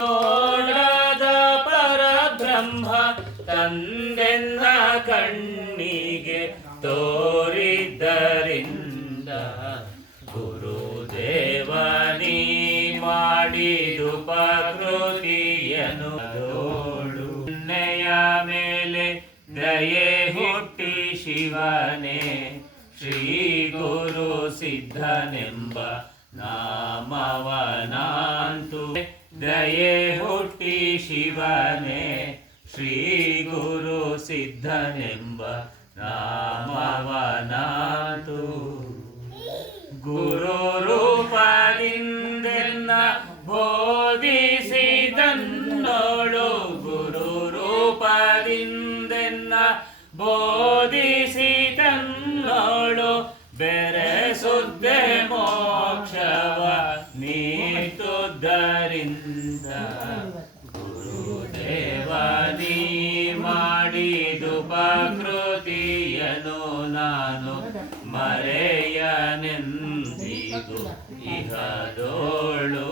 ನೋಡದ ಪರಬ್ರಹ್ಮ ತಂದೆನ್ನ ಕಣ್ಣಿಗೆ ತೋರಿದ್ದರಿಂದ ಗುರುದೇವನಿ ಮಾಡಿದು ಪ್ರಕೃತಿಯನು ದೋಳುನ್ನೆಯ ಮೇಲೆ ದಯೆ ಹುಟ್ಟಿ ಶಿವನೇ ಶ್ರೀ ಗುರು ಸಿದ್ಧನೆಂಬ ನಾಮವನಾಂತು ದಯೆ ಹುಟ್ಟಿ ಶಿವನೇ ಶ್ರೀ ಗುರು ಸಿದ್ಧನೆಂಬ ನಾಮವನಾಂತು ಗುರು ರೂಪದಿಂದೆನ್ನ ಬೋಧಿಸಿದನ್ನೋಳು ಗುರು ರೂಪದಿಂದೆನ್ನ ಬೋಧಿಸಿದನ್ನೋಳು ಬೆರೆಸುದ್ದೆ ಮೋಕ್ಷವ ನೀತುದರಿಂದ ಗುರುದೇವನಿ ಮಾಡಿದು ಪ್ರಕೃತಿಯನು ನಾನು ಮರೆಯನೆಂದಿಗೂ ಇಹದೋಳು